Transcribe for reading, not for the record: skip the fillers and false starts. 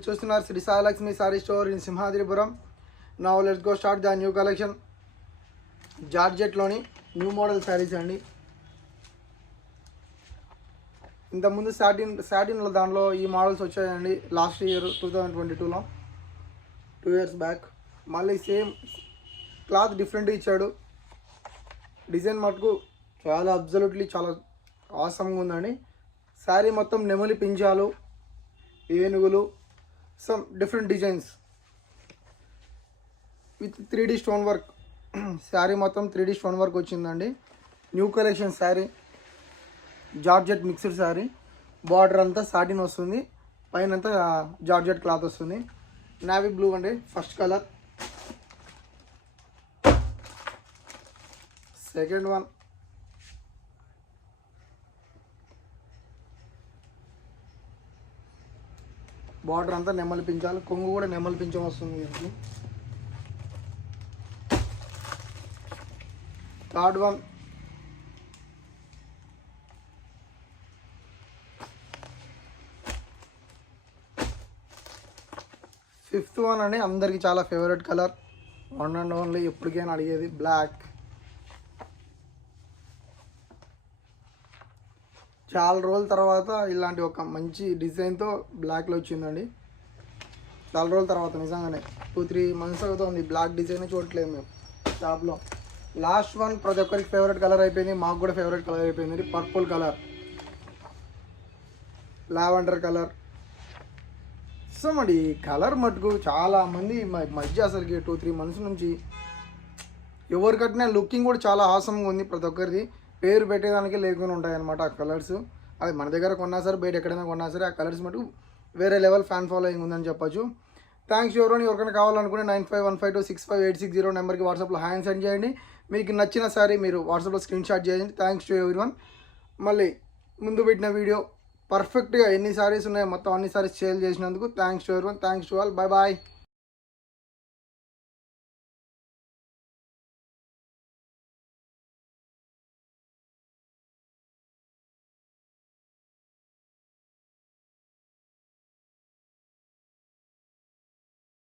మీరు చూస్తున్నారు Shri Sailakshmi sari store in Simhadripuram. Now let's go start the new collection. జార్జెట్లోని న్యూ మోడల్ శారీస్ అండి. ఇంతకుముందు సాటిన్లో దాంట్లో ఈ మోడల్స్ వచ్చాయండి లాస్ట్ ఇయర్ 2022లో, 2 years బ్యాక్. మళ్ళీ సేమ్ క్లాత్ డిఫరెంట్గా ఇచ్చాడు. డిజైన్ మటుకు చాలా అబ్జల్యూట్లీ చాలా ఆసమ్గా ఉందండి. శారీ మొత్తం నెమలి పించాలు, ఏనుగులు, some different designs with 3D stone work. Sari మొత్తం 3D స్టోన్ వర్క్ వచ్చిందండి. New collection sari, georgette mixed sari. Border అంతా సాటిన్ వస్తుంది, పైన అంతా జార్జెట్ క్లాత్ వస్తుంది. నావీ బ్లూ అండి first colour. Second one border అంతా నెమ్మలి పించాలి, కొంగు కూడా నెమ్మలి పించం వస్తుంది దీనికి. థర్డ్ వన్ ఫిఫ్త్ వన్ అండి అందరికీ చాలా favourite colour, one and only ఎప్పటికైనా అడిగేది బ్లాక్. చాలా రోజుల తర్వాత ఇలాంటి ఒక మంచి డిజైన్తో బ్లాక్లో వచ్చిందండి. చాలా రోజుల తర్వాత నిజంగానే 2-3 months అవుతుంది బ్లాక్ డిజైన్ చూడట్లేదు మేము షాప్లో. లాస్ట్ వన్ ప్రతి ఒక్కరికి ఫేవరెట్ కలర్ అయిపోయింది, మాకు కూడా ఫేవరెట్ కలర్ అయిపోయింది. Purple colour, lavender colour. So మరి కలర్ మటుకు చాలామంది మధ్య అసలుకి 2-3 months నుంచి ఎవరు కట్టినా లుకింగ్ కూడా చాలా ఆసమ్గా ఉంది. ప్రతి ఒక్కరిది పేరు పెట్టేదానికి లేకుండా ఉంటాయన్నమాట ఆ కలర్స్. అది మన దగ్గర కొన్నా సరే బయట ఎక్కడైనా కొన్నా సరే ఆ కలర్స్ మటుకు వేరే లెవెల్ ఫ్యాన్ ఫాలోయింగ్ ఉందని చెప్పొచ్చు. థ్యాంక్స్ ఎవరికైనా కావాలనుకుంటే 9515265860 నెంబర్కి వాట్సాప్లో హ్యాండ్ సెండ్ చేయండి. మీకు నచ్చిన సారీ మీరు వాట్సాప్లో స్క్రీన్ షాట్ చేయండి. Thanks to everyone. మళ్ళీ ముందు పెట్టిన వీడియో పర్ఫెక్ట్గా ఎన్ని సారీస్ ఉన్నాయో మొత్తం అన్ని సారీస్ సేల్ చేసినందుకు thanks to everyone. Thanks to all. Bye bye.